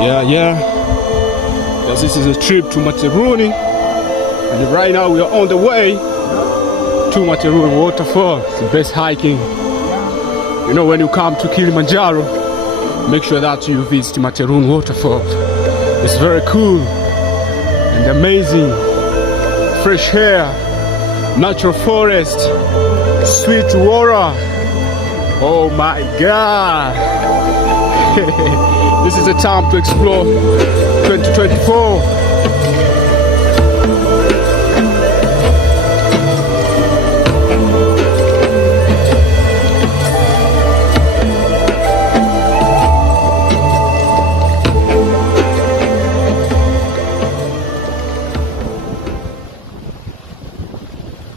Yeah. Yes, this is a trip to Materuni, and right now we are on the way to Materuni Waterfalls. It's the best hiking. You know, when you come to Kilimanjaro, make sure that you visit Materuni Waterfalls. It's very cool and amazing. Fresh air, natural forest, sweet water. Oh my God! This is the time to explore 2024.